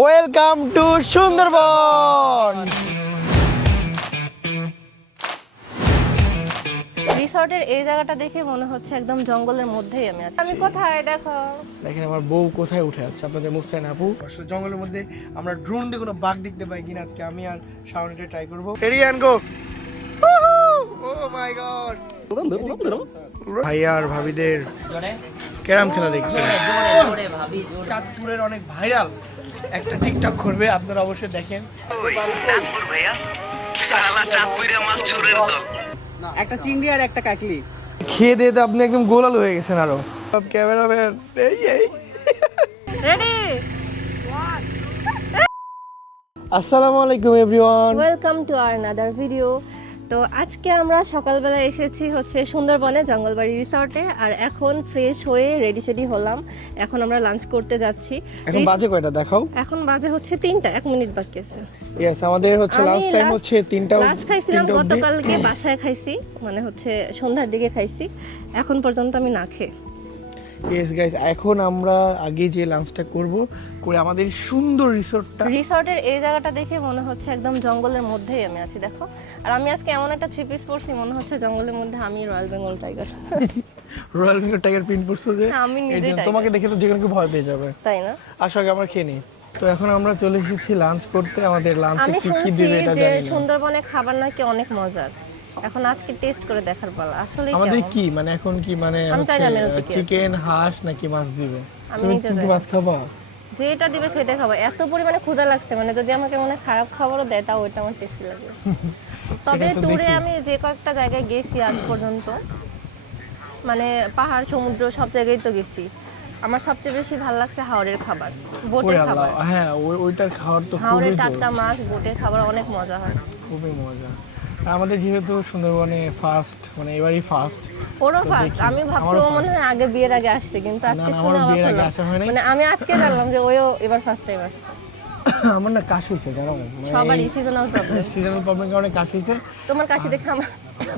Welcome to Sundarban. রিসর্টের এই জায়গাটা দেখে মনে হচ্ছে একদম জঙ্গলের মধ্যেই আমি আছি। আমি কোথায় দেখো, দেখেন আমার বউ কোথায় উঠে আছে আপনাদের মুস্তান আপু। জঙ্গলের মধ্যে আমরা ড্রোন দিয়ে কোনো বাঘ দেখতে পাই কিনা আজকে আমি আর শাওনিটা ট্রাই করবো। Ready and go. Oh my god, ভাইয়া আর ভাবিদের ক্যারাম খেলা দেখছি। চাঁদপুরের অনেক ভাইরাল একটা টিকটক করবে, আপনারা অবশ্যই দেখেন। চাঁদপুর ভাইয়া সালা চাঁদপুরে মাছ চোরের দল। একটা চিংড়ি আর একটা কাকলি খেয়ে দিয়ে তো আপনি একদম গোলাল হয়ে গেছেন। আরো সব ক্যামেরাম্যান এই রেডি। আসসালামু আলাইকুম everyone. Welcome to our another video. তো আজকে আমরা সকালবেলা এসেছি হচ্ছে সুন্দরবনে জঙ্গলবাড়ি রিসর্টে, আর এখন ফ্রেশ হয়ে রেডি সেডি হলাম। এখন আমরা লাঞ্চ করতে যাচ্ছি। এখন বাজে কয়টা দেখাও? এখন বাজে হচ্ছে 3টা, 1 মিনিট বাকি আছে। ইয়েস, আমাদের হচ্ছে লাঞ্চ টাইম হচ্ছে 3টা। লাঞ্চ খাইছিলাম গতকালকে বাসায় খাইছি, মানে হচ্ছে সন্ধ্যার দিকে খাইছি। এখন পর্যন্ত আমি না খেয়ে। ইয়েস গাইস, এখন আমরা আগে যে লাঞ্চটা করব করে আমাদের সুন্দর রিসর্টের এই জায়গাটা দেখে মনে হচ্ছে একদম জঙ্গলের মধ্যেই আমি আছি। দেখো, আর আমি আজকে এমন একটা 3 পিস পরছি মনে হচ্ছে জঙ্গলের মধ্যে আমি royal Bengal tiger. Royal Bengal tiger print পরছো যে আমি নিজেই টাইগার। তোমাকে দেখে তো যে কোনো কেউ ভয় পেয়ে যাবে, তাই না? আসো আগে আমরা খেয়ে নিই। তো এখন আমরা চলে এসেছি লাঞ্চ করতে। আমাদের লাঞ্চে আমি কি কি শুনছি দিবে এটা যে জানি না। সুন্দরবনে খাবার নাকি অনেক মজার। এখন আজকে টেস্ট করে দেখার পালা। আসলে আমাদের কি মানে এখন কি মানে আমি চাই না মেনুতে কি আছে। চিকেন, হাঁস নাকি মাছ দিবে? আমি তুমি নিজে কি জানি। মাছ খাবা? যেটা দিবে সেটা খাবো। এত পরিমাণে ক্ষুধা লাগছে, মানে যদি আমাকে মনে খারাপ খাবারও দেয় তাও ওইটা আমার টেস্টি লাগবে। তবে সেটা তো ট্যুরে দেখি। আমি যে কয়েকটা জায়গায় গেছি আজ পর্যন্ত, মানে পাহাড় সমুদ্র সব জায়গায় তো গেছি, আমার সবচেয়ে বেশি ভালো লাগছে হাওরের খাবার, বোটের ওরে খাবার। আল্লাহ, হ্যাঁ ওইটার খাবার তো খুবই হাওরের জোস। টাটকা মাছ, বোটের খাবার অনেক মজা হয়। খুবই মজা। আর আমাদের যেহেতু সুন্দরবনে ফার্স্ট, মানে এবারই ফার্স্ট। ওরও তো ফার্স্ট। দেখি। আমি ভাবছি আমারও ও মনে হয় আগে বিয়ের আগে আসছে, কিন্তু আজকে না, শুনে আমারও অবাক বিয়ের আগে হলাম। আসা হয় নাই। মানে আমি আজকে জানলাম যে ওও এবার ফার্স্ট টাইম আসছে। আমার না কাশ হয়েছে জানো, সবারই সিজনাল প্রবলেম। সিজনাল প্রবলেম কারণে কাশ হয়েছে। তোমার কাশি দেখে আমার,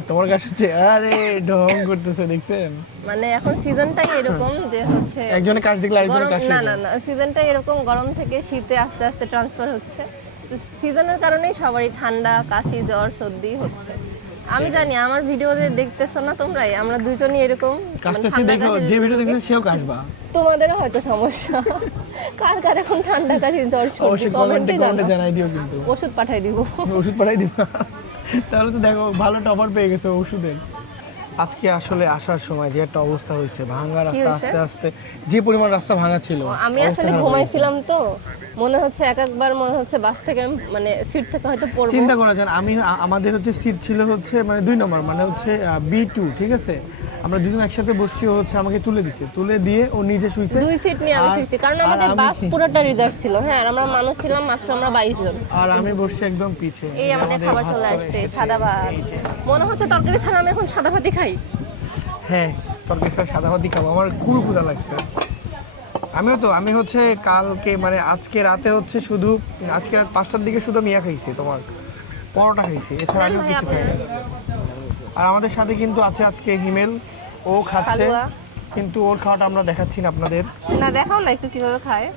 তোমার কাশ হচ্ছে? আরে ঢং করতেছে দেখছেন? মানে এখন সিজনটাই এরকম যে হচ্ছে একজনের কাশ দেখলে আরেকজনের গরম, কাশ না হয়ে না যায়। না, সিজনটাই এরকম গরম থেকে শীতে আস্তে আস্তে ট্রান্সফার হচ্ছে। তো সিজনের কারণেই সবারই ঠান্ডা, কাশি, জ্বর, সর্দি হচ্ছে। আমি জানি আমার ভিডিও দেখতেছো না তোমরাই, আমরা দুজনই এরকম কাশতেছে ঠান্ডা দেখো, কাশির যে ভিডিও রোগী। দেখছে সেও কাশবা। তোমাদেরও হয়তো সমস্যা। কার কার এখন ঠান্ডা, কাশি, জ্বর, সর্দি অবশ্যই কমেন্টে কমেন্টে জানাও। জানাই দিও কিন্তু। ওষুধ পাঠাই দিব। ওষুধ পাঠাই দিবা, তাহলে তো দেখো ভালো টপার পেয়ে গেছে ওষুধের। আজকে আসলে আসার সময় যে একটা অবস্থা হয়েছে, ভাঙা রাস্তা, হয়েছে? আস্তে আস্তে যে পরিমাণ রাস্তা ভাঙা ছিল, আমি অবস্থা আসলে খারাপ হয়ে ঘুমাইছিলাম তো, মনে হচ্ছে একবার মনে হচ্ছে বাস থেকে মানে সিট থেকে হয়তো গেছে। পড়বো। চিন্তা করা যায় না, আমাদের হচ্ছে সিট ছিল হচ্ছে মানে 2 নম্বর, মানে হচ্ছে B2, ঠিক আছে? আমরা দুজন একসাথে বসছি, ও হচ্ছে আমাকে তুলে দিছে, তুলে দিয়ে ও নিজে শুইছে। 2 সিট নিয়ে আমি আর- শুইছি, কারণ আর আমাদের আমি বাস কি- পুরোটা রিজার্ভ ছিল। হ্যাঁ, আর আমরা মানুষ ছিলাম মাত্র আমরা 22 জন। আর আমি বসছি একদম পিছে। এই আমাদের খাবার ভাত চলে আসছে, এসেছে। সাদা ভাত। এই যে। মনে হচ্ছে তরকারি ছাড়া আমি এখন সাদা ভাতই খাই। হ্যাঁ, তরকারি ছাড়া সাদা ভাতই খাবো, আমার খুব ক্ষুধা লাগছে। আমি হচ্ছে কালকে মানে আজকে রাতে হচ্ছে শুধু আজকে রাত 5টার দিকে শুধু মিয়া খাইছি, তোমার পরোটা খাইছি, এছাড়া আমিও কিছু খাই না। আর আমাদের সাথে কিন্তু আছে আজকে হিমেল, ও খাচ্ছে, হালুয়া। কিন্তু ওর খাওয়াটা আমরা দেখাচ্ছি না আপনাদের। না, দেখাও না একটু কিভাবে খায়।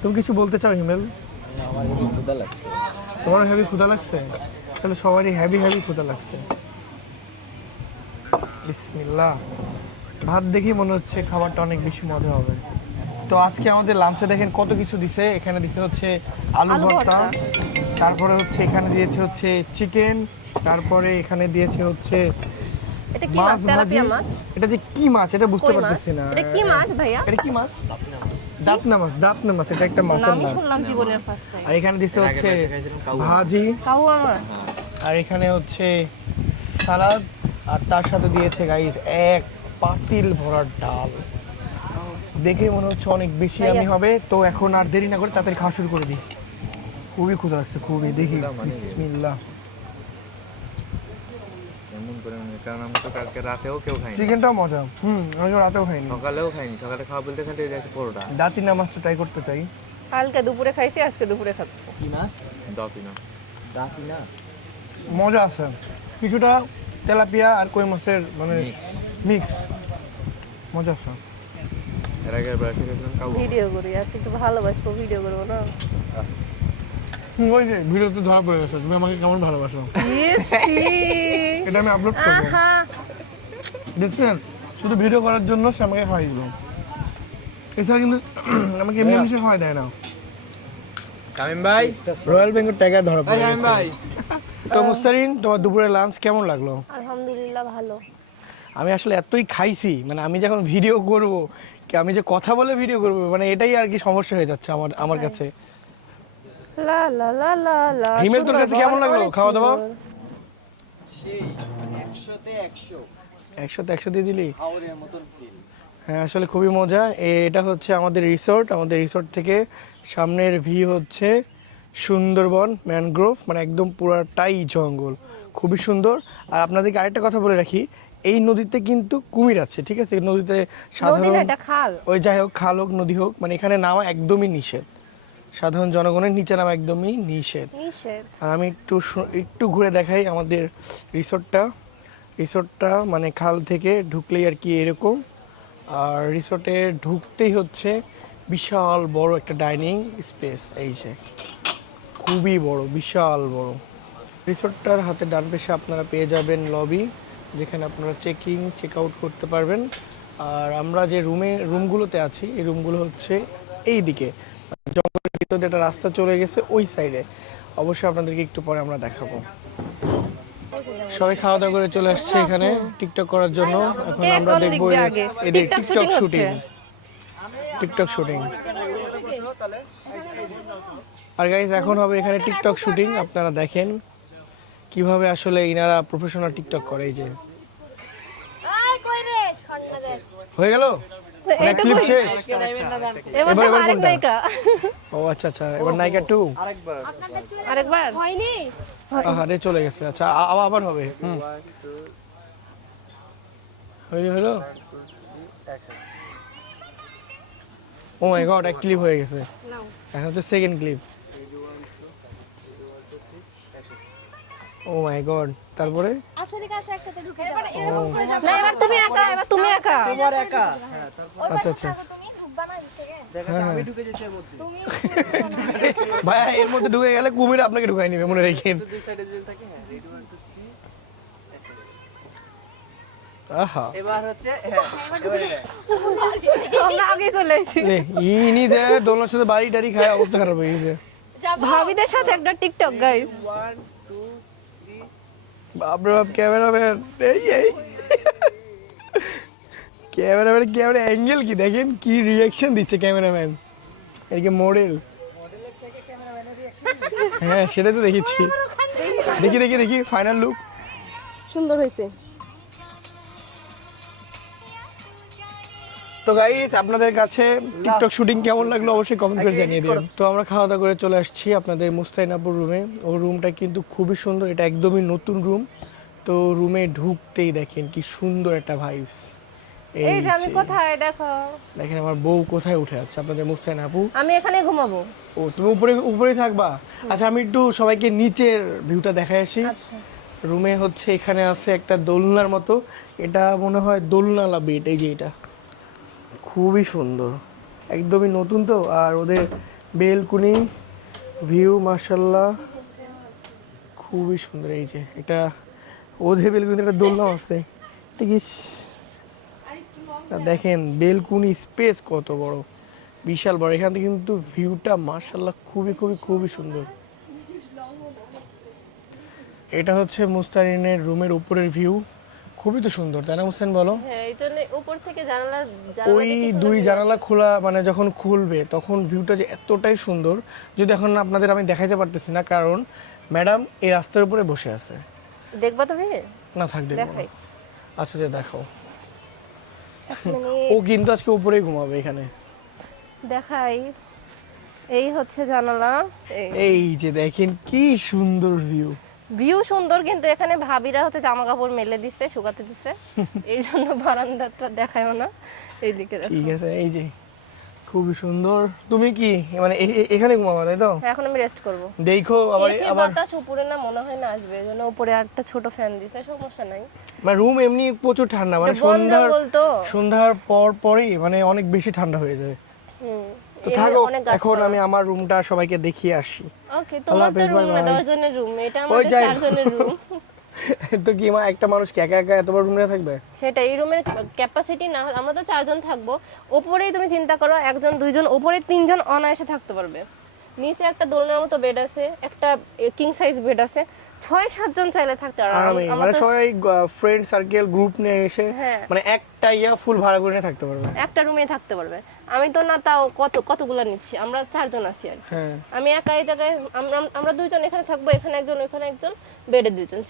তুমি কিছু বলতে চাও হিমেল? তোমার হেভি ক্ষুধা লাগছে? তাহলে সবারই হেভি ক্ষুধা লাগছে। বিসমিল্লাহ। ভাত দেখেই মনে হচ্ছে খাবারটা অনেক বেশি মজা হবে। তো আজকে আমাদের লাঞ্চে দেখেন কত কিছু দিছে। এখানে দিছে হচ্ছে আলু আলু ভর্তা, ভর্তা। তারপরে হচ্ছে এখানে দিয়েছে হচ্ছে চিকেন, তারপরে এখানে দিয়েছে হচ্ছে এটা কি মাছ? মাছ ভাজি। তেলাপিয়া মাছ? এটা যে কি মাছ এটা বুঝতে কই মাছ? পারতেছি না। এটা কি মাছ ভাইয়া? এটা কি মাছ? দাঁতনা মাছ, এটা একটা না, মাছের আমি নাম। শুনলাম জীবনের ফার্স্ট টাইম। আর এখানে দিছে হচ্ছে ভাজি, কাউয়া মাছ। আর এখানে হচ্ছে সালাদ, আর তার সাথে দিয়েছে গাইস এক পাতিল ভরা ডাল। দেখে মনে হচ্ছে অনেক বেশি আমি হবে। তো এখন আর দেরি না করে তাড়াতাড়ি খাওয়া শুরু করে দিই, খুবই ক্ষুধা লাগছে, খুবই। দেখি বিসমিল্লাহ। এমন করে কারণ আমরা তো কালকে রাতেও কেউ খাইনি, চিকেনটাও মজা, আমি রাতেও খাইনি, সকালেও খাইনি। সকালে খাওয়া বলতে খালি যাচ্ছে পরোটা। দাঁতিনা মাছটা ট্রাই করতে চাই। কালকে দুপুরে খাইছি, আজকে দুপুরে খাচ্ছি। কি মাছ? দশই না ডাকি না মজা আছে, কিছুটা তেলাপিয়া আর কই মাছের মানে মিক্স, মজা আছে। এর আগে একবার এসে গেছিলাম কাউ ভিডিও করি আর একটু ভালোবাসবো, ভিডিও করবো না? ওই যে ভিডিওতে ধরা পড়ে গেছে, তুমি আমাকে কেমন ভালোবাসো ইয়েসি এটা আমি আপলোড করবো। আহা দেখছেন, শুধু ভিডিও করার জন্য সে আমাকে খাওয়াই দিল, এছাড়া কিন্তু আমাকে এমনি মিশে খাওয়াই দেয় না। কামিম ভাই, রয়্যাল বেঙ্গল টাইগার ধরা পড়ে কামিম গেছে। ভাই, তো মুস্তারিন, তোমার দুপুরের লাঞ্চ কেমন লাগলো? আলহামদুলিল্লাহ ভালো। আমি আসলে এতই খাইছি, মানে আমি যখন ভিডিও করব, কি আমি যে কথা বলে ভিডিও করব, মানে এটাই আর কি সমস্যা হয়ে যাচ্ছে আমার কাছে। লা লা লা লা লা। হিমেল, তোর কাছে কেমন লাগলো খাওয়া দাওয়া? সেই 100তে 100 100তে 100 দিয়ে দিলি? হাওরের মতন ফিল। হ্যাঁ, আসলে খুবই মজা। এটা হচ্ছে আমাদের রিসোর্ট। আমাদের রিসোর্ট থেকে সামনের ভিউ হচ্ছে সুন্দরবন, ম্যানগ্রোভ, মানে একদম পুরাটাই জঙ্গল, খুবই সুন্দর। আর আপনাদেরকে আরেকটা কথা বলে রাখি, এই নদীতে কিন্তু কুমির আছে, ঠিক আছে? নদীতে নদী সাধারণ না, এটা খাল। ওই যাই হোক, খাল হোক নদী হোক, মানে এখানে নামা একদমই নিষেধ, সাধারণ জনগণের নিচে নামা একদমই নিষেধ। নিষেধ। আর আমি একটু ঘুরে দেখাই আমাদের রিসোর্টটা মানে খাল থেকে ঢুকলেই আর কি এরকম। আর রিসোর্টে ঢুকতেই হচ্ছে বিশাল বড় একটা ডাইনিং স্পেস, এই যে খুবই বড়, বিশাল বড়। রিসোর্টটার হাতে ডান পাশে আপনারা পেয়ে যাবেন লবি, যেখানে আপনারা চেক আউট করতে পারবেন। আর আমরা যে রুমগুলোতে আছি, এই রুমগুলো হচ্ছে এই দিকে, জঙ্গলের ভিতরে একটা রাস্তা চলে গেছে ওই সাইডে। অবশ্যই আপনাদেরকে একটু পরে আমরা দেখাবো। সবাই খাওয়া দাওয়া করে চলে আসছে এখানে টিকটক করার জন্য। এখন আমরা কোন দিক দেখবো দিয়ে আগে? এদের TikTok টিকটক shooting শুটিং। হচ্ছে। TikTok shooting. আর গাইস, এখন হবে এখানে টিকটক শুটিং। আপনারা দেখেন কিভাবে আসলে ইনারা প্রফেশনাল টিকটক করে। এই যে হয়ে গেল, মানে ক্লিপ শেষ। এবার এবার আরেক কোনটা? নায়িকা। ও আচ্ছা আচ্ছা, এবার নায়িকা 2। আরেকবার হয়নি। আরে চলে গেছে। আচ্ছা, আবার হবে। হলো। ও মাই গড, এক ক্লিপ হয়ে গেছে। এখন হচ্ছে second clip. O my god, তারপরে না, এবার তুমি একা, এবার তুমি একা। তোমার একা। হ্যাঁ, তারপর আচ্ছা আচ্ছা দেখা যাক আমি ঢুকে যেতে এর মধ্যে। ভাইয়া, এর মধ্যে ঢুকে গেলে কুমির আপনাকে ঢুকাই নিবে, মনে রেখেন। দুই সাইডে যদি থাকে, হ্যাঁ, রেডি 1 2 3। আহা, এবার হচ্ছে হ্যাঁ, এবার এটা। আমরা আগে চলে এসেছি। ইনি যে দোলনার সাথে বাড়ি টাড়ি খায়, অবস্থা খারাপ হয়ে গেছে। ভাবিদের সাথে একটা টিকটক গাইস। 1 2 3। বাপরে বাপ, ক্যামেরাম্যান, এই ক্যামেরা অ্যাঙ্গেল কি দেখেন, কি রিয়াকশন দিচ্ছে ক্যামেরাম্যান। এদিকে মডেল, হ্যাঁ সেটাই তো দেখেছি। দেখি ফাইনাল লুক। সুন্দর হয়েছে। তো গাইস, আপনাদের কাছে টিকটক শুটিং কেমন লাগলো অবশ্যই কমেন্ট করে জানিয়ে দিন। তো আমরা খাওয়া দাওয়া করে চলে আসছি আপনাদের মুস্তাইনাপুর রুমে। ও রুমটা কিন্তু খুবই সুন্দর, এটা একদমই নতুন রুম। তো রুমে ঢুকতেই দেখেন কি সুন্দর একটা ভাইবস। এই যে আমি কোথায়, দেখো দেখেন আমার বউ কোথায় উঠে আছে, আপনাদের মুস্তাইন আপু। আমি এখানে ঘুমাবো। ও, তুমি উপরেই থাকবা? আচ্ছা, আমি একটু সবাইকে নিচের ভিউটা দেখাই আসি। আচ্ছা, রুমে হচ্ছে এখানে আছে একটা দোলনার মতো, এটা মনে হয় দোলনালা বেড। এই যে এটা খুবই সুন্দর, একদমই নতুন তো। আর ওদের বেলকুনি ভিউ মাশাআল্লাহ খুবই সুন্দর। এই যে এটা ওদের বেলকুনিতে একটা দোলনাও আছে, ঠিক দেখেন বেলকুনি স্পেস কত বড়, বিশাল বড়। এখান থেকে কিন্তু ভিউটা মাশাআল্লাহ খুবই সুন্দর। এটা হচ্ছে মুস্তারিনের রুমের উপরের ভিউ, খুবই তো সুন্দর, তাই না মুস্তারিন বলো? হ্যাঁ, এই জন্য উপর থেকে জানালা ওই দুই জানালা খোলা, মানে যখন খুলবে তখন ভিউটা যে এতটাই সুন্দর, যদি এখন আপনাদের আমি দেখাইতে পারতেছি না, কারণ ম্যাডাম এই রাস্তার উপরে বসে আছে। দেখবা তুমি? না থাক, দেখবো না। দেখাই। আচ্ছা, যে দেখাও। মানে ও কিন্তু আজকে উপরেই ঘুমাবে এখানে। দেখাই, এই হচ্ছে জানালা। এই যে দেখেন কি সুন্দর ভিউ সুন্দর, কিন্তু এখানে ভাবিরা হচ্ছে জামা কাপড় মেলে দিছে, শুকাতে দিছে, এই জন্য বারান্দাটা দেখায়ও না। এইদিকে দেখো। ঠিক আছে, এই যে খুবই সুন্দর। তুমি কি মানে এখানে ঘুমাবা তাই তো? এখন আমি রেস্ট করব। দেখো আবার এসির বাতাস উপরে না মনে হয় না আসবে, এজন্য উপরে একটা ছোট ফ্যান দিছে, সমস্যা নাই। মানে রুম এমনি প্রচুর ঠান্ডা, মানে সন্ধ্যার পরই মানে অনেক বেশি ঠান্ডা হয়ে যায়। তো থাকো, এখন আমি আমার রুমটা সবাইকে দেখিয়ে আসি। ওকে, তোমার তো রুম না 10 জনের রুম, এটা আমাদের 4 জনের রুম। তো কি একটা মানুষ কি একা একা এত বড় রুমে থাকবে? সেটা এই রুমের ক্যাপাসিটি না, আমরা তো 4 জন থাকবো। উপরেই তুমি চিন্তা করো, একজন দুইজন, উপরে 3 জন অনায়াসে থাকতে পারবে। নিচে একটা দোলনার মতো বেড আছে, একটা কিং সাইজ বেড আছে, 6-7 জন চাইলে থাকতে পারবে। মানে সবাই ফ্রেন্ড সার্কেল গ্রুপ নিয়ে এসে মানে একটা ফুল ভাড়া করে নিয়ে থাকতে পারবে, একটা রুমে থাকতে পারবে। আমি তো না তাও কতগুলো নিচ্ছি, আমরা 4 জন আছি আর আমি একা এই জায়গায়, আমরা 2 জন এখানে থাকবো, এখানে একজন ওখানে একজন, বেডে 2 জন,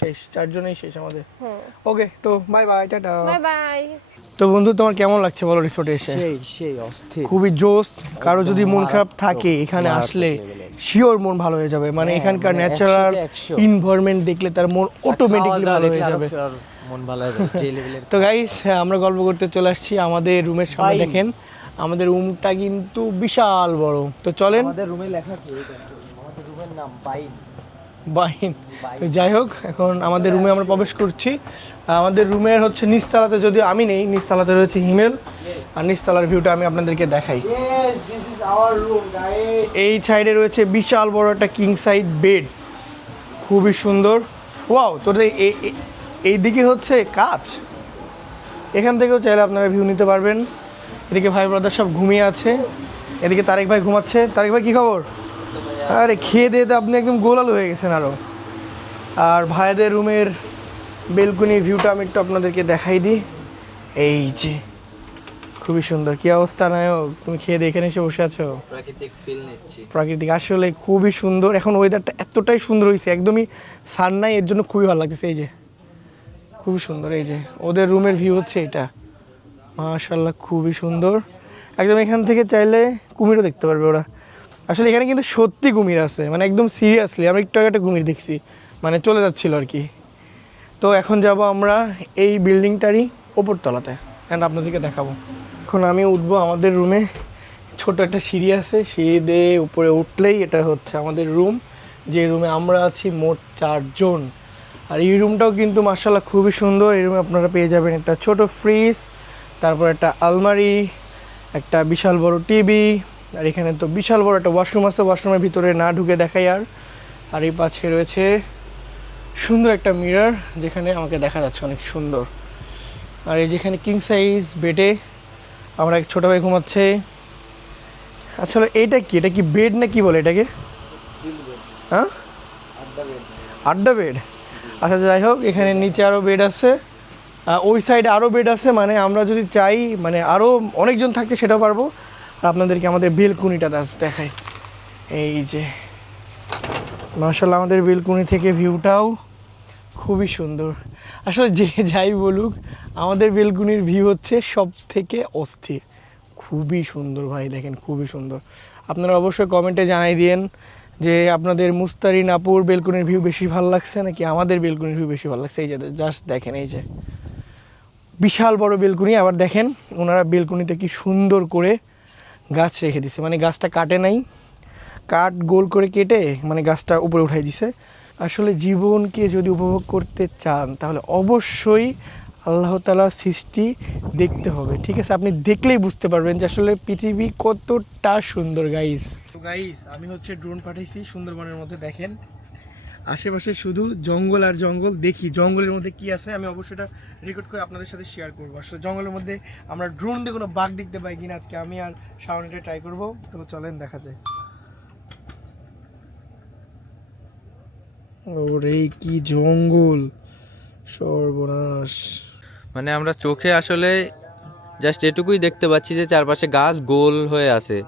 শেষ 4 জনেই শেষ আমাদের। ওকে, তো bye bye, tata, bye bye. তো বন্ধু, তোমার কেমন লাগছে বলো রিসোর্টে এসে? সেই অস্থির, খুবই জোস। কারো যদি মন খারাপ থাকে এখানে আসলে শিওর মন ভালো হয়ে যাবে। মানে এখানকার ন্যাচারাল এনভায়রনমেন্ট দেখলে তার মন অটোমেটিক্যালি ভালো হয়ে যাবে, মন ভালো হয়ে যাবে যে লেভেলের। তো গাইস, আমরা গল্প করতে চলে আসছি আমাদের রুমের সামনে। দেখেন আমাদের রুমটা কিন্তু বিশাল বড়। তো চলেন, আমাদের রুমে লেখা কি? আমাদের রুমের নাম বাইন। তো যাই হোক, এখন আমাদের রুমে আমরা প্রবেশ করছি। আমাদের রুমের হচ্ছে নিচতলাতে, যদিও আমি নেই, নিচতলাতে রয়েছে হিমেল, আর নিচতলার ভিউটা আমি আপনাদেরকে দেখাই। এই সাইডে রয়েছে বিশাল বড় একটা কিং সাইড বেড, খুবই সুন্দর। ওয়াও, তোদের এইদিকে হচ্ছে কাচ, এখান থেকেও চাইলে আপনারা ভিউ নিতে পারবেন। এদিকে ভাই ব্রাদার সব ঘুমিয়ে আছে, এদিকে তারেক ভাই ঘুমাচ্ছে। তারেক ভাই, কী খবর? আরে খেয়ে দিয়ে তো আপনি একদম গোলাল হয়ে গেছেন আরও। আর ভাইদের রুমের বেলকনি ভিউটা আমি একটু আপনাদেরকে দেখাই দিই। এই যে খুবই সুন্দর। কী অবস্থা নায়ক, তুমি খেয়ে দিয়ে এখানে এসে বসে আছো? প্রাকৃতিক ফিল নিচ্ছি। প্রাকৃতিক, আসলে খুবই সুন্দর। এখন ওয়েদারটা এতটাই সুন্দর হয়েছে, একদমই সান নাই, এর জন্য খুবই ভালো লাগতেছে। এই যে খুবই সুন্দর, এই যে ওদের রুমের ভিউ হচ্ছে এটা, মাশাআল্লাহ খুবই সুন্দর একদম। এখান থেকে চাইলে কুমিরও দেখতে পারবে ওরা। আসলে এখানে কিন্তু সত্যি কুমির আছে, মানে একদম সিরিয়াসলি। আমরা একটু আগে একটা কুমির দেখছি, মানে চলে যাচ্ছিল আর কি। তো এখন যাব আমরা এই বিল্ডিংটারই ওপর তলাতে, অ্যান্ড আপনাদেরকে দেখাবো। এখন আমি উঠবো আমাদের রুমে। ছোট একটা সিঁড়ি আছে, সিঁড়ি দিয়ে উপরে উঠলেই এটা হচ্ছে আমাদের রুম, যে রুমে আমরা আছি মোট 4 জন। আর এই রুমটাও কিন্তু মাশাআল্লাহ খুবই সুন্দর। এই রুমে আপনারা পেয়ে যাবেন একটা ছোট ফ্রিজ, তারপর একটা আলমারি, একটা বিশাল বড় টিভি, আর এখানে তো বিশাল বড় একটা ওয়াশরুম আছে। ওয়াশরুমের ভিতরে না ঢুকে দেখাই আর এই পাশে রয়েছে সুন্দর একটা মিরর, যেখানে আমাকে দেখা যাচ্ছে অনেক সুন্দর। আর এই যেখানে কিং সাইজ বেডে আমরা এক ছোটো ভাই ঘুমাচ্ছে। আসলে এটা কি, এটা কি বেড না কি বলে এটাকে? হ্যাঁ, আড্ডা বেড। আচ্ছা যাই হোক, এখানে নিচে আরও বেড আছে, ওই সাইডে আরও বেড আছে। মানে আমরা যদি চাই মানে আরও অনেকজন থাকতে সেটাও পারবো। আর আপনাদেরকে আমাদের বেলকুনিটা দেখাই। এই যে মাশাআল্লাহ, আমাদের বেলকুনি থেকে ভিউটাও খুবই সুন্দর। আসলে যে যাই বলুক, আমাদের বেলকুনির ভিউ হচ্ছে সব থেকে অস্থির, খুবই সুন্দর ভাই, দেখেন খুবই সুন্দর। আপনারা অবশ্যই কমেন্টে জানাই দিন যে আপনাদের মুস্তারিন আপুর বেলকুনির ভিউ বেশি ভালো লাগছে নাকি আমাদের বেলকুনির ভিউ বেশি ভালো লাগছে। এই যে জাস্ট দেখেন, এই যে বিশাল বড় বেলকুনি। আবার দেখেন ওনারা বেলকুনিতে কি সুন্দর করে গাছ রেখে দিছে, মানে গাছটা কাটে নাই, কাঠ গোল করে কেটে মানে গাছটা উপরে উঠাই দিছে। আসলে জীবনকে যদি উপভোগ করতে চান তাহলে অবশ্যই আল্লাহ তাআলার সৃষ্টি দেখতে হবে, ঠিক আছে? আপনি দেখলেই বুঝতে পারবেন যে আসলে পৃথিবী কতটা সুন্দর গাইস। তো গাইস, আমি হচ্ছে ড্রোন পাঠাইছি সুন্দরবনের মধ্যে। দেখেন আশেপাশে শুধু জঙ্গল আর জঙ্গল। দেখি জঙ্গলের মধ্যে কি আছে, আমি অবশ্যই এটা রেকর্ড করে আপনাদের সাথে শেয়ার করবো। আসলে জঙ্গলের মধ্যে আমরা ড্রোন দিয়ে কোনো বাঘ দেখতে পাই কিনা আজকে আমি আর শাওনিটা ট্রাই করবো। তো চলেন দেখা যায়। ওরে কি জঙ্গল, সর্বনাশ। মানে আমরা চোখে আসলে জাস্ট এটুকুই দেখতে পাচ্ছি যে চারপাশে গাছ গোল হয়ে আছে,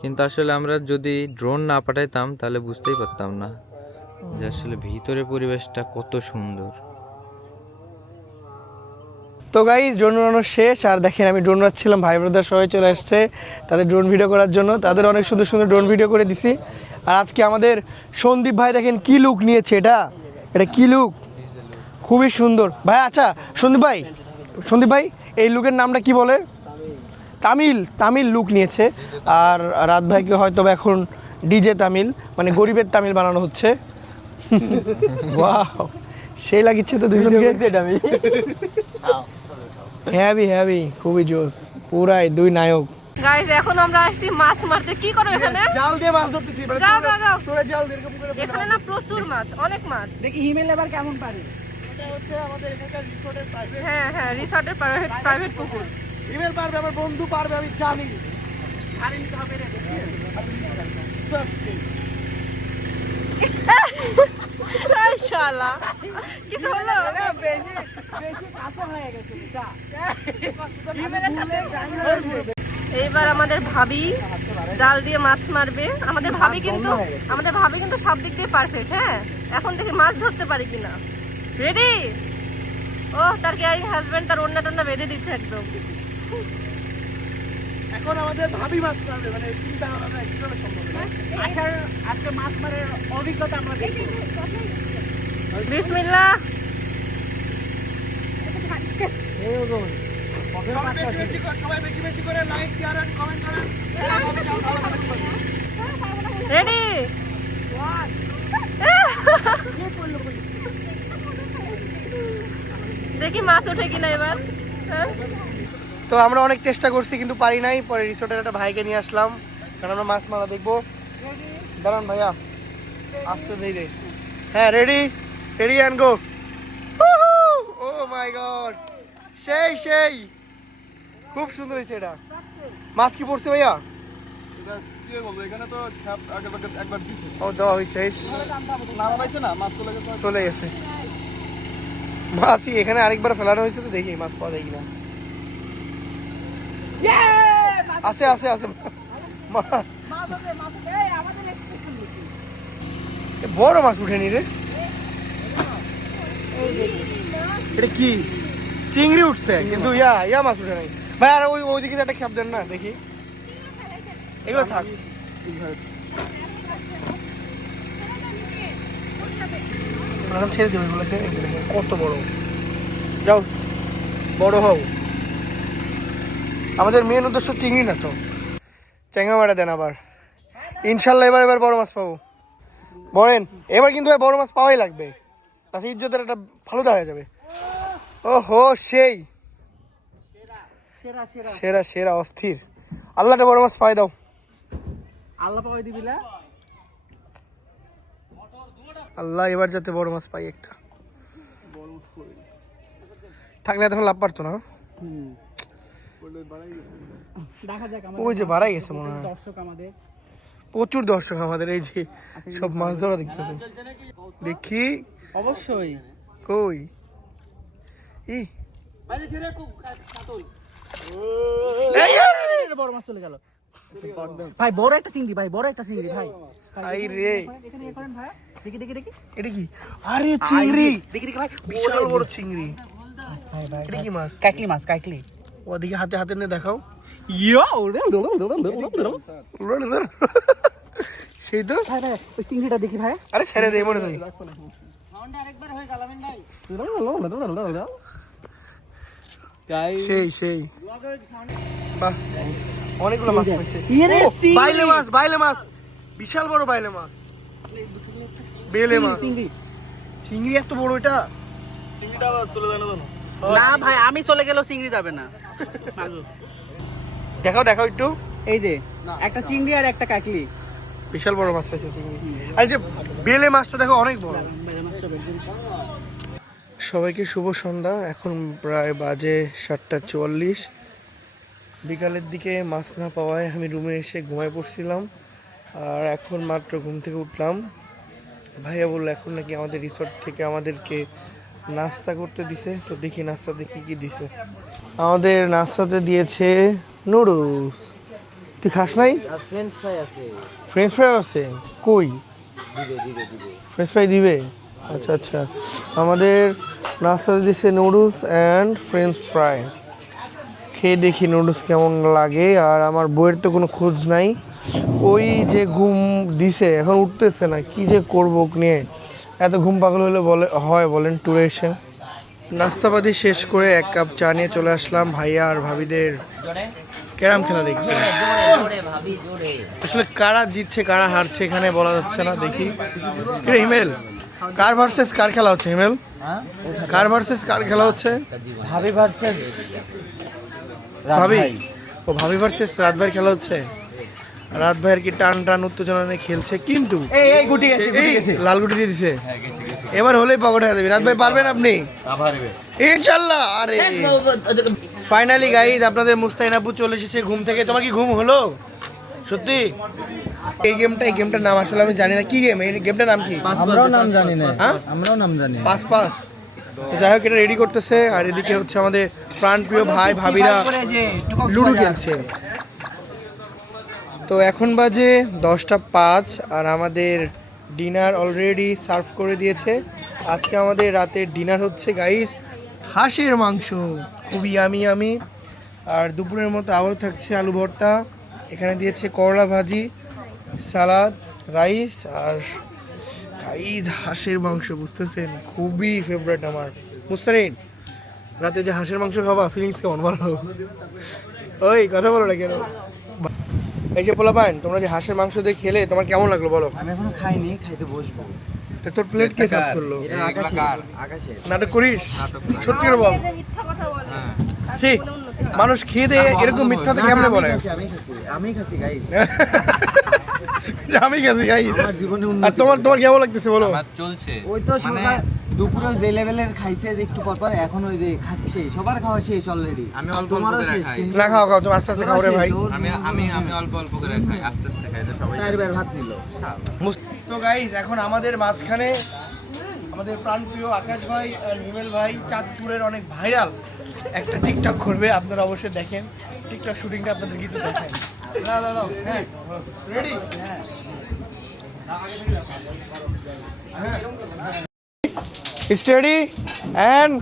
কিন্তু আসলে আমরা যদি ড্রোন না পাঠাইতাম তাহলে বুঝতেই পারতাম না যে আসলে ভিতরে পরিবেশটা কত সুন্দর। তো গাইস, ড্রোন উড়ানো শেষ। আর দেখেন আমি ড্রোন উড়াচ্ছিলাম, ভাই ব্রাদার সবাই চলে আসছে তাদের ড্রোন ভিডিও করার জন্য। তাদের অনেক সুন্দর সুন্দর ড্রোন ভিডিও করে দিছি। আর আজকে আমাদের সন্দীপ ভাই দেখেন কি লুক নিয়েছে, এটা কি লুক, খুবই সুন্দর ভাই। আচ্ছা সন্দীপ ভাই, এই লুকের নামটা কি বলে? তামিল লুক নিয়েছে। আর রাত ভাইকে হয়তো বা এখন ডিজে তামিল মানে গরিবের তামিল বানানো হচ্ছে। ওয়াও, সেই লাগিচ্ছে তো দুজনকে। হ্যাভি খুবই জোস, পুরাই দুই নায়ক। গাইস এখন আমরা আসছি মাছ মারতে। কি করো এখানে? জাল দিয়ে মাছ ধরতেছি। যাও। তোরা জাল দিয়ে এরকম করে এখানে না প্রচুর মাছ, অনেক মাছ। দেখি হিমেল এবার কেমন পারে। এটা হচ্ছে আমাদের এখানকার রিসোর্টের প্রাইভেট। হ্যাঁ রিসর্টের প্রাইভেট পুকুর। ইমেল পারবে, আমার বন্ধু পারবে, আমি জানি। হারে নিতে হবে রে দেখি। শালা কিছু হলো? বেশি কাছে হয়ে গেছে এটা। এইবার আমাদের ভাবি জাল দিয়ে মাছ মারবে। আমাদের ভাবি কিন্তু সব দিক দিয়ে পারফেক্ট। হ্যাঁ, এখন দেখি মাছ ধরতে পারি কিনা। রেডি? ও তার কেয়ারিং হাজবেন্ড তার ওন্না টোন্না বেঁধে দিচ্ছে একদম। এখন আমাদের ভাবি মাছ মারবে, মানে চিন্তা ভাবনা কিভাবে সম্ভব না। আজকে মাছ মারের অভিজ্ঞতা আমরা দেখি। বিসমিল্লাহ। সবাই বেশি বেশি করে লাইক শেয়ার এন্ড কমেন্ট করেন। রেডি? দেখি মাছ ওঠে কিনা এবার। হ্যাঁ? তো আমরা অনেক চেষ্টা করছি কিন্তু পারি নাই। পরে রিসোর্টের একটা ভাইকে নিয়ে আসলাম, কারণ আমরা মাছ মারা দেখবো। দাঁড়ান ভাইয়া, আসতে ধীরে। হ্যাঁ, ready and go. Oh my god, সেই খুব সুন্দর হয়েছে এটা। মাছ কি পড়ছে ভাইয়া? ও দেওয়া হয়েছে, চলে গেছে মাছই। এখানে আরেকবার ফেলানো হয়েছে, তো দেখি মাছ পাওয়া যায় কিনা। আছে বড় মাছ উঠেনি রে। এটা কি চিংড়ি উঠছে, কিন্তু ইয়া মাছ উঠে নাই ভাই। আর ওইদিকে একটা খেপ দেন না দেখি। এগুলো থাক। ছেড়ে দেবে এগুলোকে। কত বড়, যাও বড় হও। আমাদের মেন উদ্দেশ্য চিংড়ি না তো, চেঙ্গা মারা দেন আবার। ইনশাল্লাহ এবার বড় মাছ পাবো। বলেন এবার কিন্তু বড় মাছ পাওয়াই লাগবে, তাছাড়া ইজ্জতের একটা ভালো দেখা যাবে। ওহো, সেই সেরা অস্থির। আল্লাহটা বড় মাছ পাই দাও। আল্লাহ পাওয়াই দিবি না। আল্লাহ এবার যাতে বড় মাছ পাই একটা। থাকলে তখন লাভ পারতো না। দেখা যাক ওই যে বাড়াই গেছে মনে হয়। দর্শক আমাদের প্রচুর দর্শক আমাদের, এই যে সব মাছ ধরা দেখতেছে। দেখি অবশ্যই কই ই বড় মাছ চলে গেল ভাই। বড় একটা চিংড়ি ভাই, ভাই। আই রে, এখানে করেন ভাই। দেখি এটা কি? আরে চিংড়ি, দেখি ভাই, বিশাল বড় চিংড়ি। ভাই এটা কি মাছ? কাকলি। ওদিকে হাতে নিয়ে দেখাও। সেই তো। ভাই ওই চিংড়িটা দেখি ভাই। আরে ছেড়ে দে মনে করি। আরেকবার হয়ে গালাবেন ভাই। সেই বাহ, অনেকগুলো মাছ পাইছে। ইয়ে বাইলে মাছ, বিশাল বড় বাইলে মাছ। বেলে মাছ, চিংড়ি এত বড়। এটা না ভাই, আমি চলে গেলেও চিংড়ি যাবে না। দেখাও একটু। এই যে একটা চিংড়ি আর একটা কাকলি, বিশাল বড় মাছ পাইছে চিংড়ি। আর যে বেলে মাছটা দেখো অনেক বড়। সবাইকে শুভ সন্ধ্যা। এখন প্রায় বাজে 7:44। বিকালের দিকে মাছ না পাওয়ায় আমি রুমে এসে ঘুমায় পড়ছিলাম। আর এখন মাত্র ঘুম থেকে উঠলাম। ভাইয়া বললো এখন নাকি আমাদের রিসোর্ট থেকে আমাদেরকে নাস্তা করতে দিছে। তো দেখি নাস্তাতে কি দিছে। আমাদের নাস্তাতে দিয়েছে নুডলস। তুই খাস নাই? ফ্রেঞ্চ ফ্রাই আছে কই? ফ্রেঞ্চ ফ্রাই দিবে? আচ্ছা। আমাদের নাস্তাতে দিচ্ছে নুডলস অ্যান্ড ফ্রেঞ্চ ফ্রাই। খেয়ে দেখি নুডলস কেমন লাগে। আর আমার বইয়ের তো কোনো খোঁজ নাই। ওই যে ঘুম দিছে, এখন উঠতেছে না। কি যে করবো নিয়ে, এত ঘুম পাগল হলে বলেন ট্যুরে এসে। নাস্তাপাতি শেষ করে 1 কাপ চা নিয়ে চলে আসলাম ভাইয়া আর ভাবিদের ক্যারাম খেলা দেখছি। আসলে কারা জিতছে কারা হারছে এখানে বলা যাচ্ছে না। দেখি হিমেল, কার ভার্সেস কার খেলা হচ্ছে? হিমেল, কার ভার্সেস কার খেলা হচ্ছে? ভাবি ভার্সেস ভাবি। ও ভাবি ভার্সেস রাত ভাইয়ের খেলা হচ্ছে। রাত ভাইয়ের কি টান টান উত্তেজনা নিয়ে খেলছে, কিন্তু এই গুটি গেছে লাল গুটি দিয়ে দিছে। এবার হলেই পকেট হয়ে যাবে। রাত ভাই পারবেন আপনি? ইনশাল্লাহ। আরে ফাইনালি গাইজ আপনাদের মুস্তাহিন আপু চলে এসেছে ঘুম থেকে। তোমার কি ঘুম হলো সত্যি? এই গেমটার নাম আসলে আমি জানি না কি গেম। এই গেমটার নাম কি? আমরাও নাম জানি না। হ্যাঁ আমরাও নাম জানি না। Pass pass. তো যাই হোক, এটা রেডি করতেছে। আর এদিকে হচ্ছে আমাদের প্রাণপ্রিয় ভাই ভাবিরা লুডো খেলছে। তো এখন বাজে 10:05 আর আমাদের ডিনার অলরেডি সার্ভ করে দিয়েছে। আজকে আমাদের রাতের ডিনার হচ্ছে গাইস হাঁসের মাংস, খুবই আমি। আর দুপুরের মতো আবারও থাকছে আলু ভর্তা, এখানে দিয়েছে করলা ভাজি, সালাদ, রাইস আর গাইস হাঁসের মাংস। বুঝতেছেন, খুবই ফেভারিট আমার। মুস্তারিন, রাতে যে হাঁসের মাংস খাবা ফিলিংস কেমন বলো? ওই কথা বলো না কেন? এই যে পোলাপান, তোমরা যে হাঁসের মাংস দিয়ে খেলে তোমার কেমন লাগলো বলো? আমি এখনো খাইনি, খাইতে বসবো। তো তোর প্লেট কে সাফ করলো? এটা আকাশের নাটক করিস? সত্যি করে বল। মিথ্যা কথা বলে। সে মানুষ খেয়ে দিয়ে এরকম মিথ্যা কথা কেমনে বলে? আমি খাচ্ছি গাইস। আমি গেছি গাইস। আমার জীবনে আর তোমার কেমন লাগতেছে বলো? আমার চলছে ওই তো সকাল দুপুরে যে লেভেলের খাইছে যে একটু পর এখন ওই যে খাচ্ছে, সবার খাওয়া শেষ অলরেডি। আমি অল্প অল্প তোমারও করে শেষ, খাই। কিন্তু না খাও তুমি আস্তে আস্তে খাও রে ভাই। আমি অল্প অল্প করে খাই, আস্তে আস্তে খাই, এটা সবাই 4 বার ভাত নিল। তো গাইস এখন আমাদের মাঝখানে আমাদের প্রাণপ্রিয় আকাশ ভাই আর হিমেল ভাই চাঁদপুরের অনেক ভাইরাল একটা টিকটক করবে। আপনারা অবশ্যই দেখেন টিকটক শুটিংটা, আপনাদের কিন্তু দেখেন। হ্যাঁ রেডি? Steady and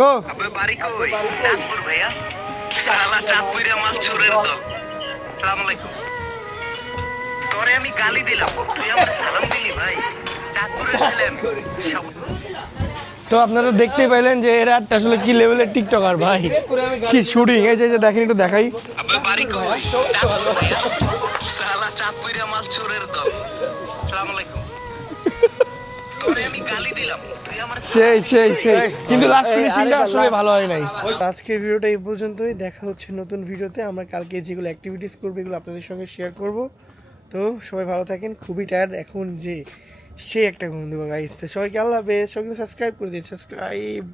go. আবে বাড়ি কই? চাঁদপুর ভাইয়া। সালা চাঁদপুরিয়া মাল চোরের দল। আসসালামু আলাইকুম। তোরে আমি গালি দিলাম, তুই আমার সালাম দিলি ভাই। চাঁদপুরের ছেলে আমি। তো আপনারা দেখতেই পাইলেন যে এরা আসলে কি লেভেলের টিকটকার ভাই, কি শুটিং। এই যে দেখেন, একটু দেখাই। আবে বাড়ি কই? চাঁদপুর ভাইয়া। সালা চাঁদপুরিয়া মাল চোরের দল। আসসালামু আলাইকুম। তোরে আমি গালি দিলাম, তুই আমার সেই কিন্তু লাস্ট ফিনিশিংটা আসলে ভালো হয় নাই। আজকের ভিডিওটা এই পর্যন্তই। দেখা হচ্ছে নতুন ভিডিওতে। আমরা কালকে যেগুলো অ্যাক্টিভিটিস করবো এগুলো আপনাদের সঙ্গে শেয়ার করব। তো সবাই ভালো থাকেন। খুবই টায়ার্ড এখন, যে সে একটা ঘুম দেবো গাইস। তো সবাইকে আল্লাহ হাফেজ। সবাইকে সাবস্ক্রাইব করে দিন, সাবস্ক্রাইব।